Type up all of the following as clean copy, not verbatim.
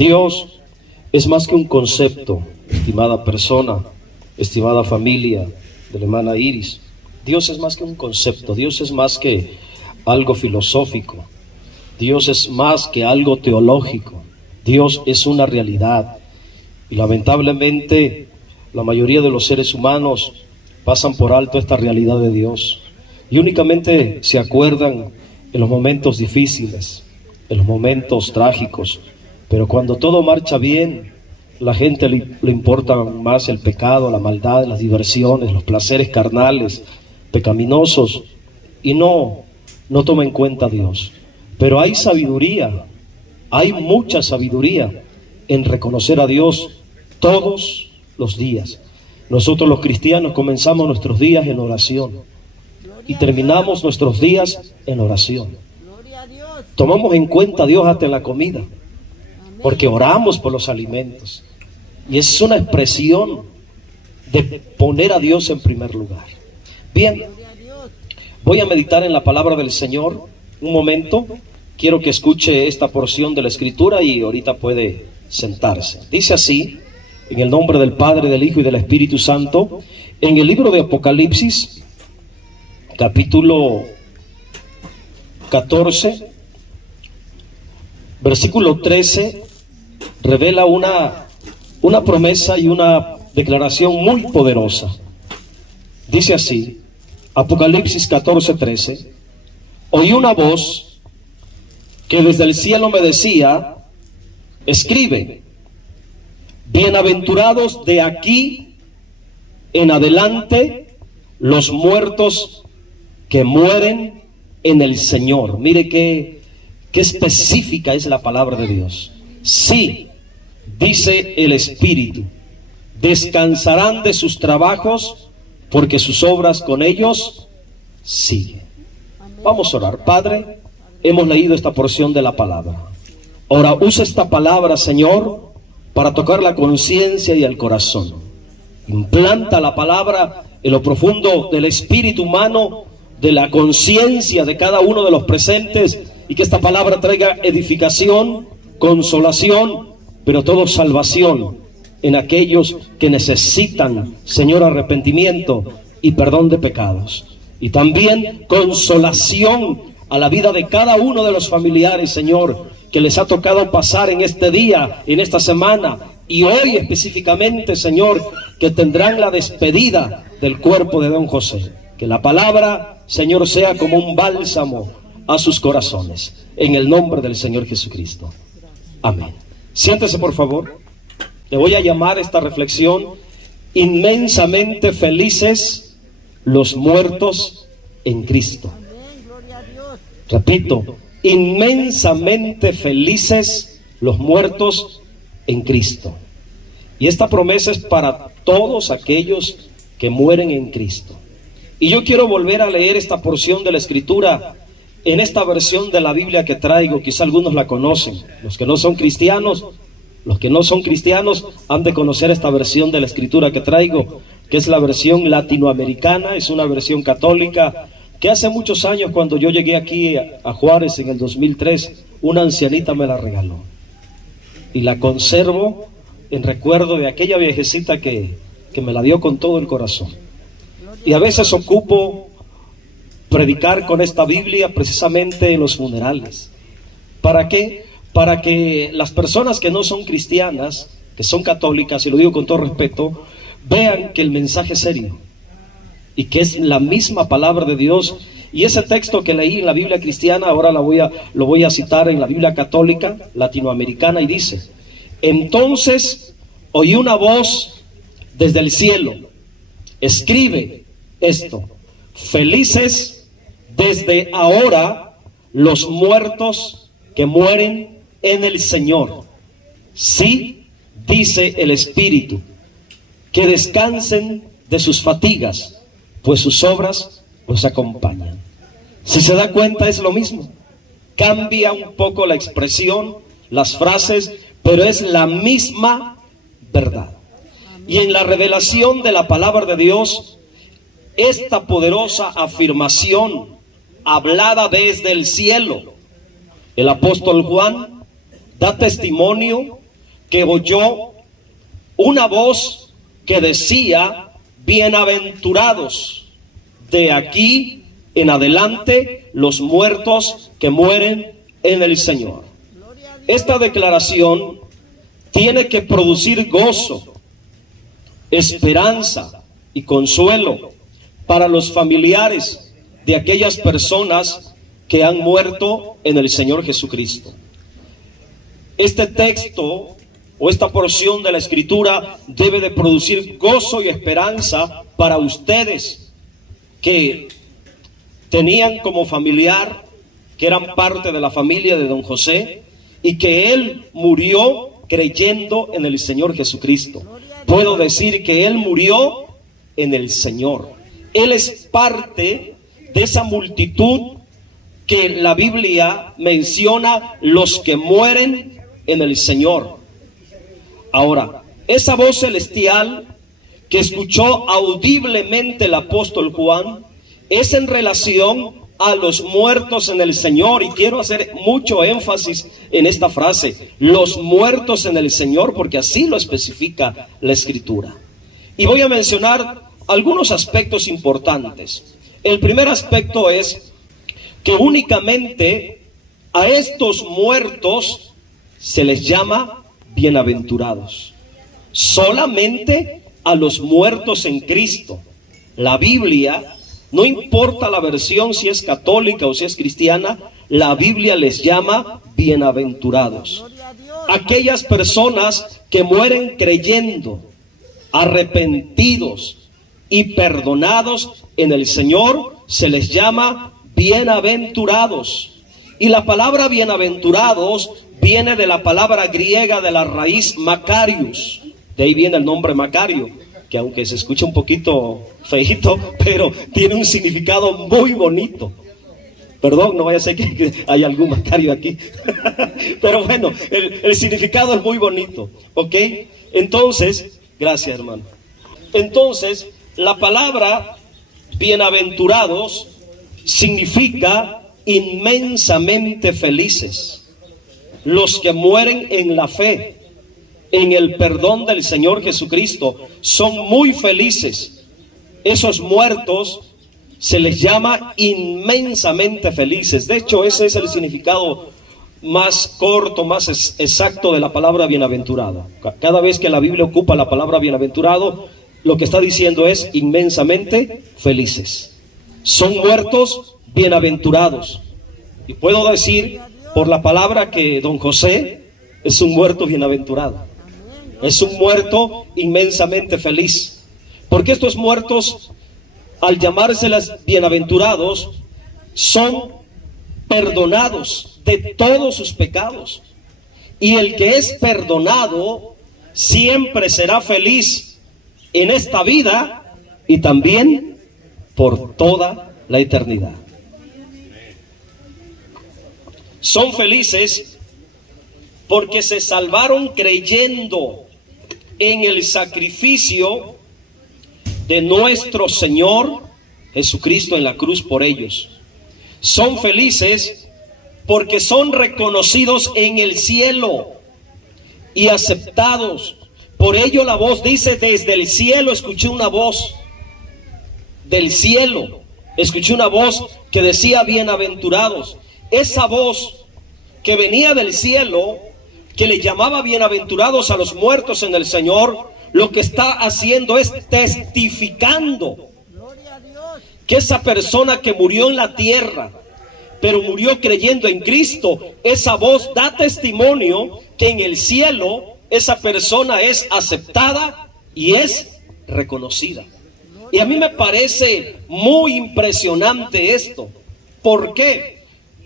Dios es más que un concepto, estimada persona, estimada familia de la hermana Iris. Dios es más que un concepto, Dios es más que algo filosófico, Dios es más que algo teológico, Dios es una realidad. Y lamentablemente la mayoría de los seres humanos pasan por alto esta realidad de Dios y únicamente se acuerdan en los momentos difíciles, en los momentos trágicos. Pero cuando todo marcha bien, la gente le importa más el pecado, la maldad, las diversiones, los placeres carnales, pecaminosos, y no toma en cuenta a Dios. Pero hay sabiduría, hay mucha sabiduría en reconocer a Dios todos los días. Nosotros los cristianos comenzamos nuestros días en oración y terminamos nuestros días en oración. Tomamos en cuenta a Dios hasta en la comida, porque oramos por los alimentos. Y es una expresión de poner a Dios en primer lugar. Bien, voy a meditar en la palabra del Señor un momento. Quiero que escuche esta porción de la Escritura y ahorita puede sentarse. Dice así, en el nombre del Padre, del Hijo y del Espíritu Santo, en el libro de Apocalipsis, capítulo 14, versículo 13, revela una promesa y una declaración muy poderosa. Dice así, Apocalipsis 14, 13, oí una voz que desde el cielo me decía, escribe, bienaventurados de aquí en adelante los muertos que mueren en el Señor. Mire qué específica es la palabra de Dios. Sí, dice el Espíritu, descansarán de sus trabajos porque sus obras con ellos siguen. Vamos a orar. Padre, hemos leído esta porción de la palabra. Ahora usa esta palabra, Señor, para tocar la conciencia y el corazón. Implanta la palabra en lo profundo del espíritu humano, de la conciencia de cada uno de los presentes, y que esta palabra traiga edificación, consolación, pero todo salvación en aquellos que necesitan, Señor, arrepentimiento y perdón de pecados. Y también consolación a la vida de cada uno de los familiares, Señor, que les ha tocado pasar en este día, en esta semana, y hoy específicamente, Señor, que tendrán la despedida del cuerpo de don José. Que la palabra, Señor, sea como un bálsamo a sus corazones, en el nombre del Señor Jesucristo. Amén. Siéntese, por favor. Le voy a llamar esta reflexión, inmensamente felices los muertos en Cristo. Repito, inmensamente felices los muertos en Cristo. Y esta promesa es para todos aquellos que mueren en Cristo. Y yo quiero volver a leer esta porción de la Escritura en esta versión de la Biblia que traigo. Quizá algunos la conocen. Los que no son cristianos han de conocer esta versión de la Escritura que traigo, que es la versión latinoamericana, es una versión católica, que hace muchos años, cuando yo llegué aquí a Juárez en el 2003, una ancianita me la regaló. Y la conservo en recuerdo de aquella viejecita que me la dio con todo el corazón. Y a veces ocupo predicar con esta Biblia precisamente en los funerales. ¿Para qué? Para que las personas que no son cristianas, que son católicas, y lo digo con todo respeto, vean que el mensaje es serio y que es la misma palabra de Dios. Y ese texto que leí en la Biblia cristiana, ahora lo voy a citar en la Biblia católica latinoamericana, y dice, entonces oí una voz desde el cielo, escribe esto, felices desde ahora los muertos que mueren en el Señor. Sí, dice el Espíritu, que descansen de sus fatigas, pues sus obras los acompañan. Si se da cuenta, es lo mismo. Cambia un poco la expresión, las frases, pero es la misma verdad. Y en la revelación de la palabra de Dios, esta poderosa afirmación hablada desde el cielo, el apóstol Juan da testimonio que oyó una voz que decía: bienaventurados de aquí en adelante los muertos que mueren en el Señor. Esta declaración tiene que producir gozo, esperanza y consuelo para los familiares de aquellas personas que han muerto en el Señor Jesucristo. Este texto o esta porción de la Escritura debe de producir gozo y esperanza para ustedes que tenían como familiar, que eran parte de la familia de don José, y que él murió creyendo en el Señor Jesucristo. Puedo decir que él murió en el Señor. Él es parte de esa multitud que la Biblia menciona, los que mueren en el Señor. Ahora, esa voz celestial que escuchó audiblemente el apóstol Juan es en relación a los muertos en el Señor, y quiero hacer mucho énfasis en esta frase: los muertos en el Señor, porque así lo especifica la Escritura. Y voy a mencionar algunos aspectos importantes. El primer aspecto es que únicamente a estos muertos se les llama bienaventurados. Solamente a los muertos en Cristo. La Biblia, no importa la versión, si es católica o si es cristiana, la Biblia les llama bienaventurados. Aquellas personas que mueren creyendo, arrepentidos y perdonados en el Señor, se les llama bienaventurados. Y la palabra bienaventurados viene de la palabra griega de la raíz Macarius. De ahí viene el nombre Macario, que aunque se escucha un poquito feíto, pero tiene un significado muy bonito. Perdón, no vaya a ser que hay algún Macario aquí. Pero bueno, el significado es muy bonito, ¿ok? Entonces, gracias hermano. Entonces, la palabra bienaventurados significa inmensamente felices. Los que mueren en la fe, en el perdón del Señor Jesucristo, son muy felices. Esos muertos se les llama inmensamente felices. De hecho, ese es el significado más corto, más exacto de la palabra bienaventurado. Cada vez que la Biblia ocupa la palabra bienaventurado, lo que está diciendo es inmensamente felices. Son muertos bienaventurados. Y puedo decir por la palabra que don José es un muerto bienaventurado. Es un muerto inmensamente feliz. Porque estos muertos, al llamárselas bienaventurados, son perdonados de todos sus pecados. Y el que es perdonado siempre será feliz en esta vida y también por toda la eternidad. Son felices porque se salvaron creyendo en el sacrificio de nuestro Señor Jesucristo en la cruz por ellos. Son felices porque son reconocidos en el cielo y aceptados. Por ello la voz dice: desde el cielo escuché una voz. Del cielo escuché una voz que decía bienaventurados. Esa voz que venía del cielo, que le llamaba bienaventurados a los muertos en el Señor, lo que está haciendo es testificando que esa persona que murió en la tierra, pero murió creyendo en Cristo, esa voz da testimonio que en el cielo esa persona es aceptada y es reconocida. Y a mí me parece muy impresionante esto. ¿Por qué?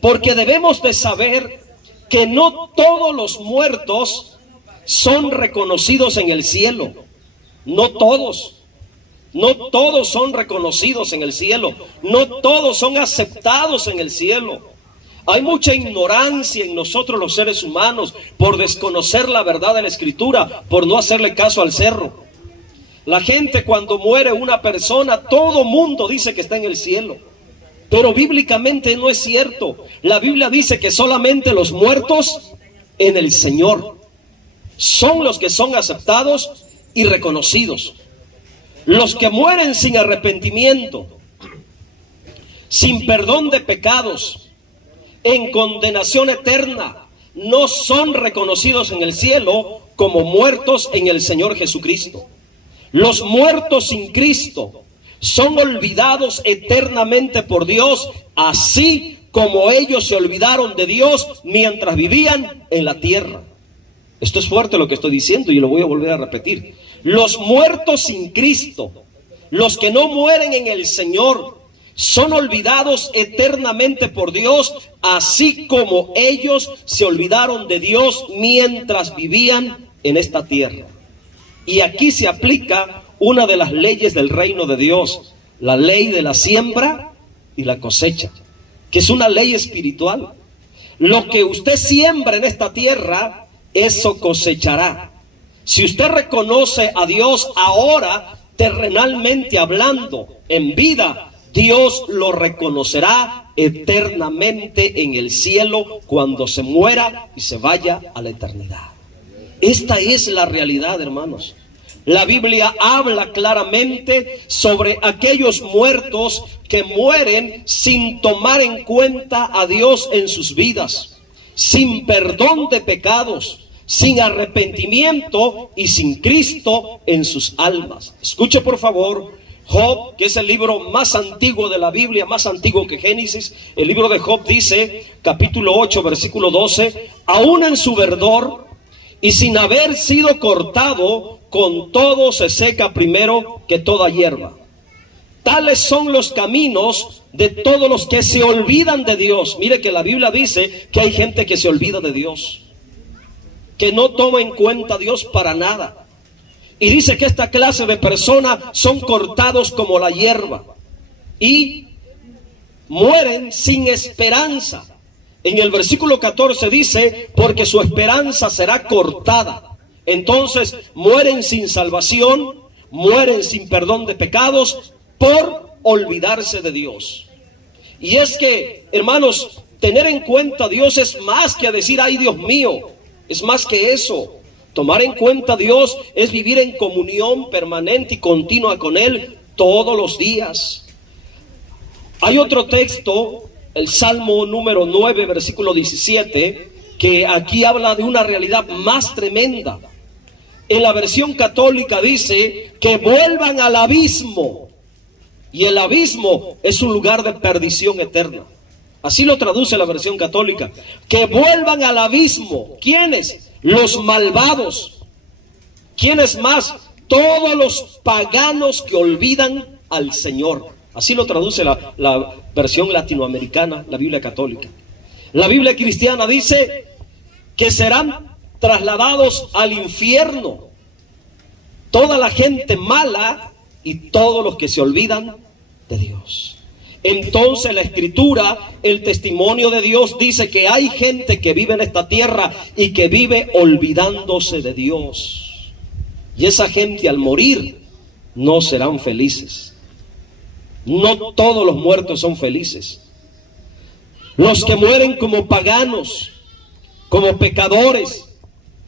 Porque debemos de saber que no todos los muertos son reconocidos en el cielo. No todos. No todos son reconocidos en el cielo. No todos son aceptados en el cielo. Hay mucha ignorancia en nosotros los seres humanos por desconocer la verdad de la Escritura, por no hacerle caso al cerro. La gente, cuando muere una persona, todo mundo dice que está en el cielo. Pero bíblicamente no es cierto. La Biblia dice que solamente los muertos en el Señor. son los que son aceptados y reconocidos. Los que mueren sin arrepentimiento, sin perdón de pecados, en condenación eterna, no son reconocidos en el cielo como muertos en el Señor Jesucristo. Los muertos sin Cristo son olvidados eternamente por Dios, así como ellos se olvidaron de Dios mientras vivían en la tierra. Esto es fuerte lo que estoy diciendo y lo voy a volver a repetir. Los muertos sin Cristo, los que no mueren en el Señor, son olvidados eternamente por Dios, así como ellos se olvidaron de Dios mientras vivían en esta tierra. Y aquí se aplica una de las leyes del reino de Dios, la ley de la siembra y la cosecha, que es una ley espiritual. Lo que usted siembra en esta tierra, eso cosechará. Si usted reconoce a Dios ahora, terrenalmente hablando, en vida, Dios lo reconocerá eternamente en el cielo cuando se muera y se vaya a la eternidad. Esta es la realidad, hermanos. La Biblia habla claramente sobre aquellos muertos que mueren sin tomar en cuenta a Dios en sus vidas, sin perdón de pecados, sin arrepentimiento y sin Cristo en sus almas. Escuche por favor Job, que es el libro más antiguo de la Biblia, más antiguo que Génesis. El libro de Job dice, capítulo 8, versículo 12, aún en su verdor y sin haber sido cortado, con todo se seca primero que toda hierba. Tales son los caminos de todos los que se olvidan de Dios. Mire que la Biblia dice que hay gente que se olvida de Dios, que no toma en cuenta a Dios para nada. Y dice que esta clase de personas son cortados como la hierba y mueren sin esperanza. En el versículo 14 dice, porque su esperanza será cortada. Entonces mueren sin salvación, mueren sin perdón de pecados por olvidarse de Dios. Y es que, hermanos, tener en cuenta a Dios es más que decir, ay Dios mío, es más que eso. Tomar en cuenta a Dios es vivir en comunión permanente y continua con Él todos los días. Hay otro texto, el Salmo número 9, versículo 17, que aquí habla de una realidad más tremenda. En la versión católica dice que vuelvan al abismo. Y el abismo es un lugar de perdición eterna. Así lo traduce la versión católica. Que vuelvan al abismo. ¿Quiénes? Los malvados. ¿Quiénes más? Todos los paganos que olvidan al Señor. Así lo traduce la versión latinoamericana, la Biblia católica. La Biblia cristiana dice que serán trasladados al infierno toda la gente mala y todos los que se olvidan de Dios. Entonces la Escritura, el testimonio de Dios dice que hay gente que vive en esta tierra y que vive olvidándose de Dios. Y esa gente al morir no serán felices. No todos los muertos son felices. Los que mueren como paganos, como pecadores,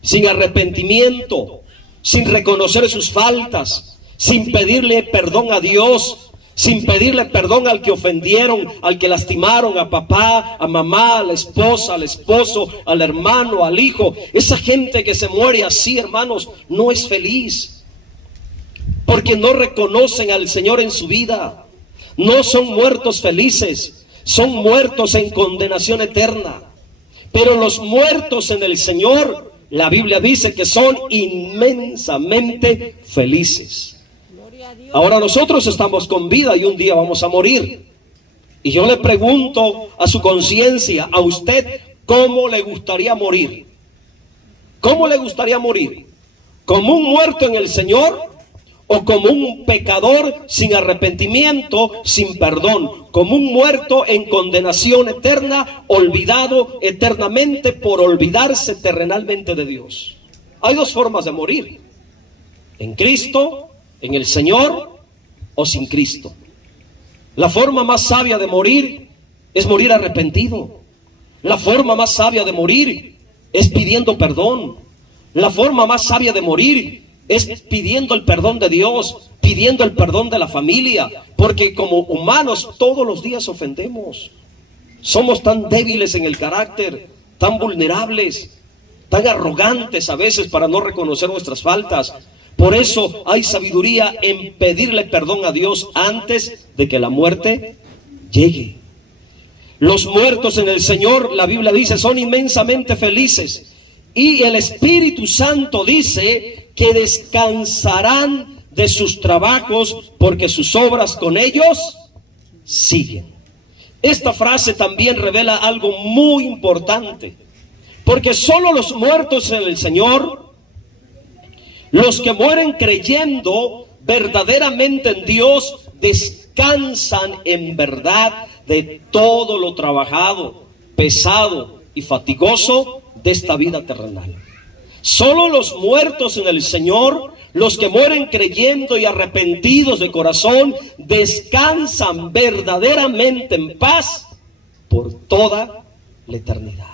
sin arrepentimiento, sin reconocer sus faltas, sin pedirle perdón a Dios, sin pedirle perdón al que ofendieron, al que lastimaron, a papá, a mamá, a la esposa, al esposo, al hermano, al hijo. Esa gente que se muere así, hermanos, no es feliz, porque no reconocen al Señor en su vida. No son muertos felices, son muertos en condenación eterna. Pero los muertos en el Señor, la Biblia dice que son inmensamente felices. Ahora nosotros estamos con vida y un día vamos a morir. Y yo le pregunto a su conciencia, a usted, ¿cómo le gustaría morir? ¿Cómo le gustaría morir? ¿Como un muerto en el Señor? ¿O como un pecador sin arrepentimiento, sin perdón? Como un muerto en condenación eterna, olvidado eternamente por olvidarse terrenalmente de Dios. Hay dos formas de morir: en Cristo, en el Señor, o sin Cristo. La forma más sabia de morir es morir arrepentido. La forma más sabia de morir es pidiendo perdón. La forma más sabia de morir es pidiendo el perdón de Dios, pidiendo el perdón de la familia, porque como humanos todos los días ofendemos. Somos tan débiles en el carácter, tan vulnerables, tan arrogantes a veces para no reconocer nuestras faltas. Por eso hay sabiduría en pedirle perdón a Dios antes de que la muerte llegue. Los muertos en el Señor, la Biblia dice, son inmensamente felices. Y el Espíritu Santo dice que descansarán de sus trabajos porque sus obras con ellos siguen. Esta frase también revela algo muy importante, porque solo los muertos en el Señor, los que mueren creyendo verdaderamente en Dios, descansan en verdad de todo lo trabajado, pesado y fatigoso de esta vida terrenal. Solo los muertos en el Señor, los que mueren creyendo y arrepentidos de corazón, descansan verdaderamente en paz por toda la eternidad.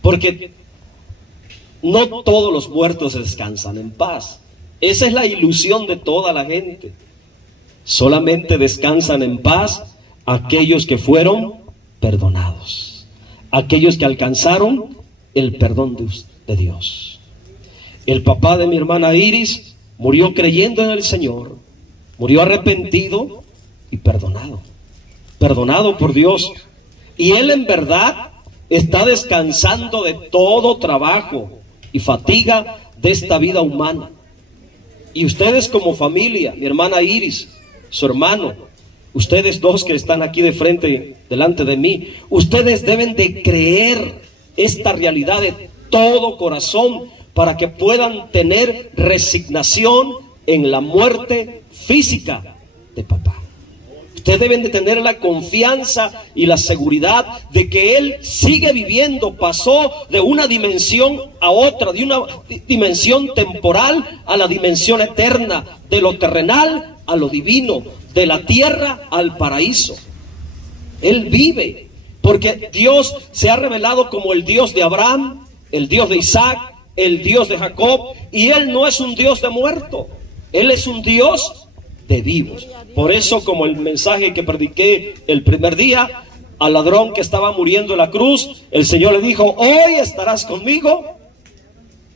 Porque no todos los muertos descansan en paz. Esa es la ilusión de toda la gente. Solamente descansan en paz aquellos que fueron perdonados, aquellos que alcanzaron el perdón de Dios. El papá de mi hermana Iris murió creyendo en el Señor, murió arrepentido y perdonado por Dios. Y él en verdad está descansando de todo trabajo y fatiga de esta vida humana. Y ustedes como familia, mi hermana Iris, su hermano, ustedes dos que están aquí de frente, delante de mí, ustedes deben de creer esta realidad de todo corazón para que puedan tener resignación en la muerte física de papá. Ustedes deben de tener la confianza y la seguridad de que él sigue viviendo, pasó de una dimensión a otra, de una dimensión temporal a la dimensión eterna, de lo terrenal a lo divino, de la tierra al paraíso. Él vive, porque Dios se ha revelado como el Dios de Abraham, el Dios de Isaac, el Dios de Jacob, y Él no es un Dios de muerto, Él es un Dios de vivos. Por eso, como el mensaje que prediqué el primer día, al ladrón que estaba muriendo en la cruz, el Señor le dijo: hoy estarás conmigo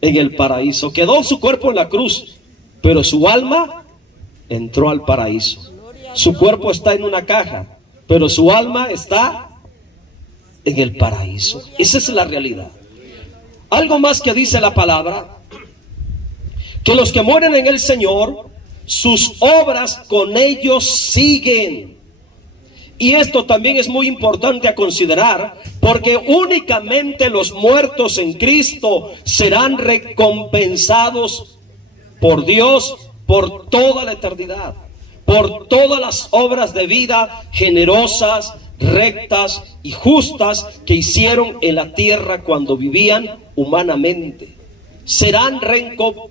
en el paraíso. Quedó su cuerpo en la cruz, pero su alma entró al paraíso. Su cuerpo está en una caja, pero su alma está en el paraíso. Esa es la realidad. Algo más que dice la palabra, que los que mueren en el Señor, sus obras con ellos siguen. Y esto también es muy importante a considerar, porque únicamente los muertos en Cristo serán recompensados por Dios por toda la eternidad, por todas las obras de vida generosas, rectas y justas que hicieron en la tierra cuando vivían humanamente. Serán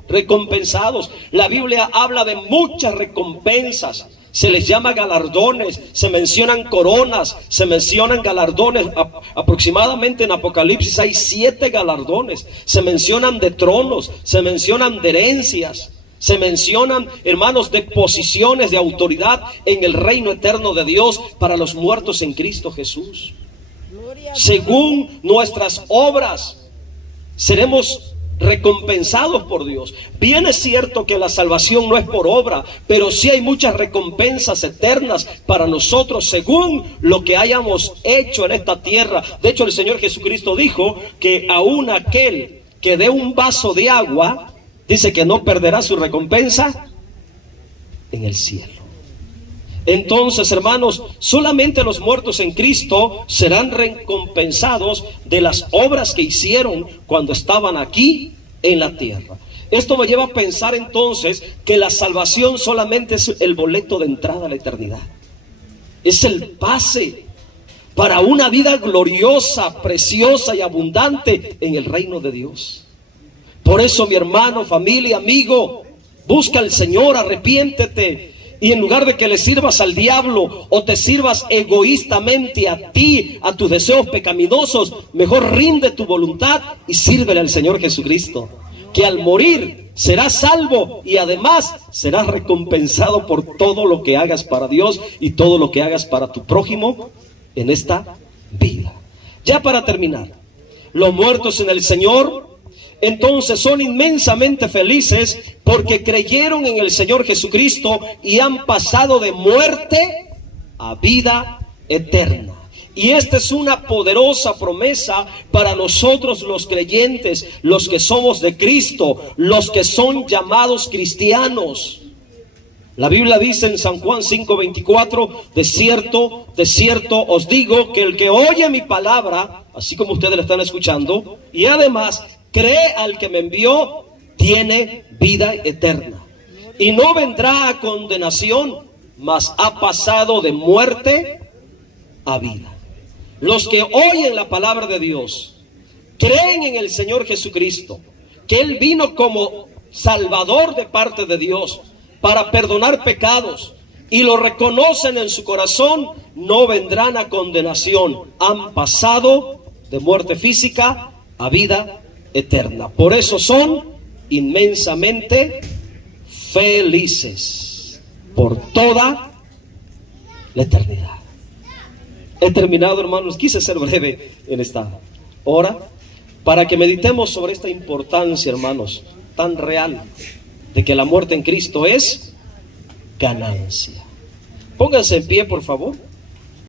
recompensados. La Biblia habla de muchas recompensas. Se les llama galardones, se mencionan coronas, se mencionan galardones. Aproximadamente en Apocalipsis hay 7 galardones. Se mencionan de tronos, se mencionan de herencias, se mencionan, hermanos, de posiciones de autoridad en el reino eterno de Dios para los muertos en Cristo Jesús. Según nuestras obras seremos recompensados por Dios. Bien es cierto que la salvación no es por obra, pero sí hay muchas recompensas eternas para nosotros según lo que hayamos hecho en esta tierra. De hecho, el Señor Jesucristo dijo que aún aquel que dé un vaso de agua, dice que no perderá su recompensa en el cielo. Entonces, hermanos, solamente los muertos en Cristo serán recompensados de las obras que hicieron cuando estaban aquí en la tierra. Esto me lleva a pensar entonces que la salvación solamente es el boleto de entrada a la eternidad. Es el pase para una vida gloriosa, preciosa y abundante en el reino de Dios. Por eso, mi hermano, familia, amigo, busca al Señor, arrepiéntete. Y en lugar de que le sirvas al diablo o te sirvas egoístamente a ti, a tus deseos pecaminosos, mejor rinde tu voluntad y sírvele al Señor Jesucristo. que al morir serás salvo y además serás recompensado por todo lo que hagas para Dios y todo lo que hagas para tu prójimo en esta vida. Ya para terminar, los muertos en el Señor entonces son inmensamente felices porque creyeron en el Señor Jesucristo y han pasado de muerte a vida eterna. Y esta es una poderosa promesa para nosotros los creyentes, los que somos de Cristo, los que son llamados cristianos. La Biblia dice en San Juan 5:24, de cierto os digo que el que oye mi palabra, así como ustedes la están escuchando, y además cree al que me envió, tiene vida eterna. Y no vendrá a condenación, mas ha pasado de muerte a vida. Los que oyen la palabra de Dios, creen en el Señor Jesucristo, que Él vino como Salvador de parte de Dios para perdonar pecados, y lo reconocen en su corazón, no vendrán a condenación. Han pasado de muerte física a vida eterna. Por eso son inmensamente felices por toda la eternidad. He terminado, hermanos. Quise ser breve en esta hora para que meditemos sobre esta importancia, hermanos, tan real de que la muerte en Cristo es ganancia. Pónganse en pie, por favor.